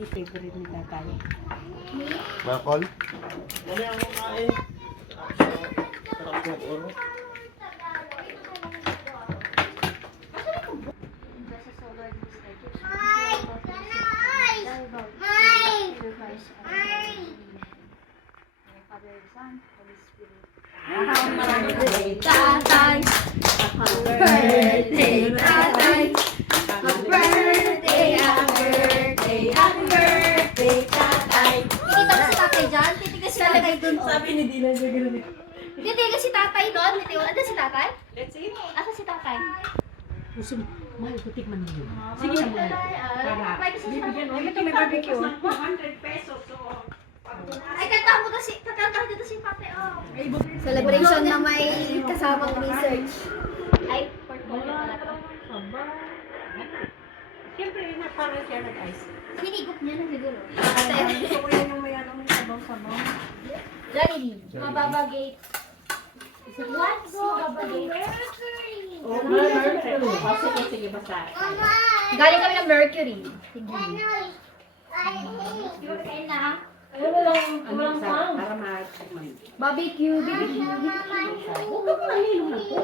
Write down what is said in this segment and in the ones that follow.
Ay, favorite ni tatay. Makol? Wala akong kumain. Sarap ng oro. Birthday, tatay! Happy birthday, tatay! Happy birthday, happy birthday, happy birthday, tatay! Titigas si tatay dyan? Titigas si tatay dun. Sabi ni Dylan siya gano'n. Titigas si tatay doon? Ano si tatay? Let's eat. Asa si tatay? Gusto mo, mahal ko tikman mo yun. Sige na mo. Para, May kasi si tatay. ito may barbecue. 200 pesos. So, Ay, kantahan mo kasi, kantahan dito si tatay. Oh. Celebration na may kasamang research. Ay, portfolio pala to. Siyempre, parang siya nag-ice. Hinigop niya na siguro. Gusto ko yan yung may ano, may sabaw-sabaw. Jollibee. Mababa gate. What? Mababa gate. Oh, Mercury. Sige, basta. Galing kami ng Mercury. Sige. Kain na. Ano sa, para matikman. Barbecue. BBQ. Huwag ka manilong na po.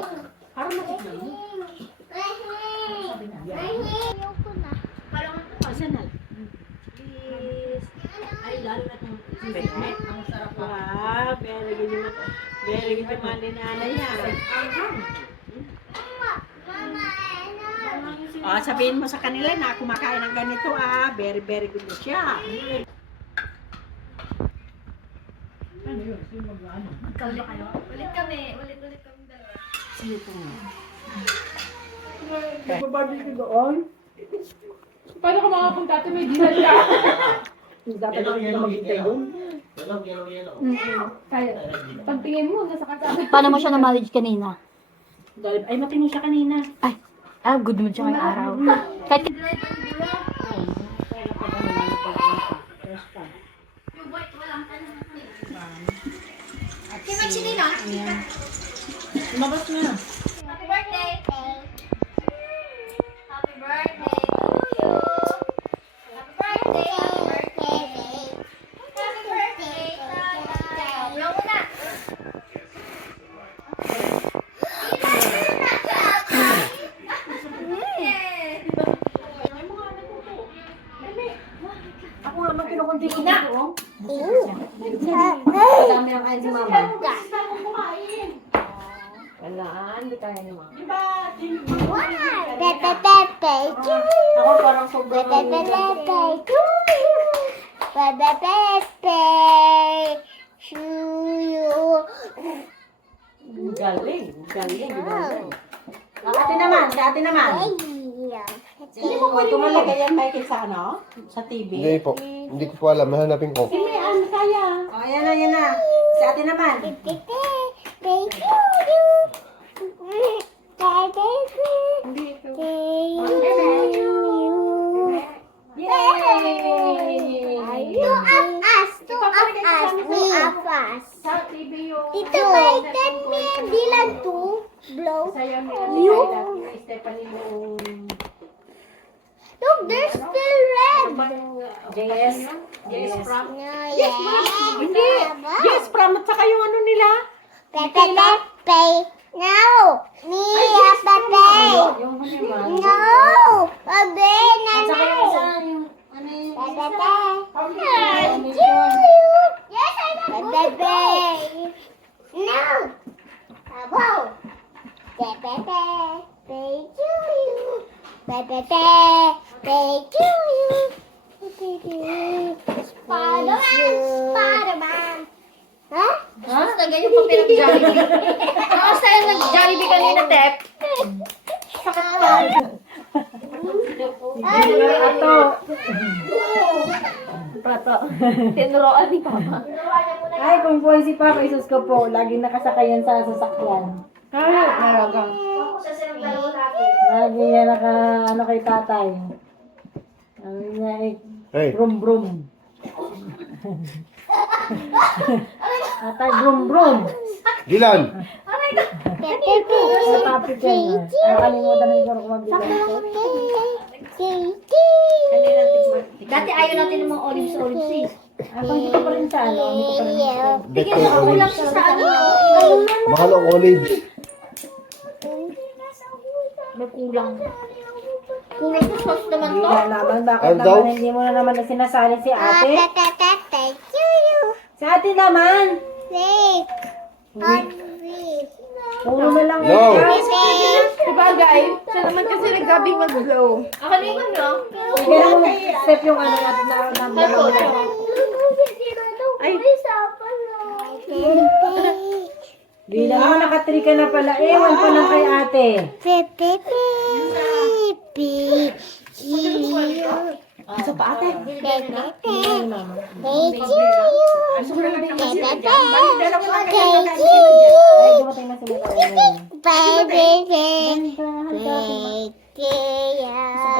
Para matikman mo. Parang Personal. Please. Ay, lalo na itong sisig. Ang sarap pa. wow, very good naman ni nanay yan. Ah, sabihin mo sa kanila na kumakain ng ganito very very good na siya. magkaulo kayo. Ulit kami. Ulit kami dalawa. Sino ito nga? Barbecue doon? Paano ka makapunta ito? May dinner ka. Dapat na maghintay doon. Kaya, pagtingin mo, nasa kasama. Paano mo siya na-manage kanina? Ay, matino siya kanina. Good mood siya ngayong araw. Kahit yung white, walang Kaya chinila. Lumabas na. Happy birthday! Happy birthday to you! Happy birthday! Happy birthday! Happy birthday! Blow mo na! Ako nga man kinukunti ko na. Dami ang kain si mama. Wala, hindi kaya ni mama. Ako parang sobrang Galing. Ate naman. Tumalagay yan kay sa ano? Sa TV? Hindi po. Hindi ko po alam. Hanapin ko. Si Mayan, kaya. Oh, yan na. Si ate naman. Sa TV yung... Tito, baikan me bilang tu blow. Sayang You. ni Stephanie yung... Look, there's still red. Yes, from... No, yes. Hindi. Yes, from at saka yung ano nila. Pepe. No. Mia, Pepe. Yung ano No. Pepe, At saka yung isa nanay. yung... Ano yung... Pepe. Yes, I know. Pepe. No. Abo. Pepe. Thank you. Pepe. Thank you. Spider-Man. Ha? Mas na ganyan pa pinag-Jollibee. Mas tayo nag-Jollibee kanina, Tep. Prato. Tinuroan ni Papa. Ay, kung po si Papa, isus ko po. Laging nakasakay yan sa sasakyan. Kahit naragang. Lagi yan ano kay tatay. Sabi niya Hey. brum brum. Tatay brum brum. Dylan! Sa topic yan. Nakalimutan na yung kumabigay ko. Kanilang tikman. Dati ayaw natin ng mga olives eh. Ako hindi ko pa rin sa ano, hindi ko pa rin sa... Beto Kulang olives. siya sa ano. Mahal ang olives. May kulang. Kulang sa sauce naman Hindi to. na naman, bakit Ano daw? naman hindi mo na naman na sinasali si ate? Si ate naman! Puro na lang No. Sabagay, siya naman kasi naggabing mag-blow. Ako na yung ano. Sige na mo step yung ano natin na Ay, Bilang mo, naka-3 ka na pala. Ewan pa lang kay ate. isa pa ate. Ay, dumating na sila tayo ngayon.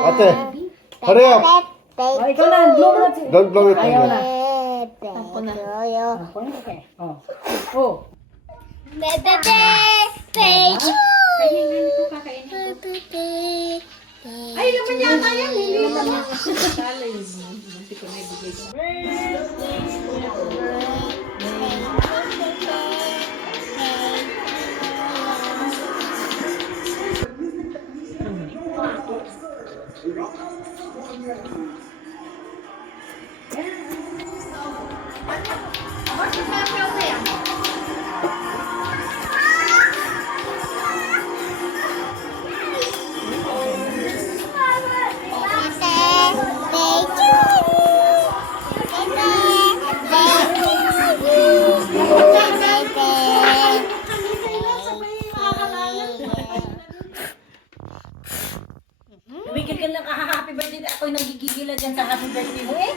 Ate, hurry up. Oh, ikaw na, blow mo na. Don't blow it. Ayaw na. Ako na. Ako na, okay. Oh. Oh. Ay, naman yata yan. Hindi naman. Salay mo. Hindi ko na ibigay sa Tumigil ka lang, happy birthday. Ako'y nagigigilan dyan sa happy birthday mo eh.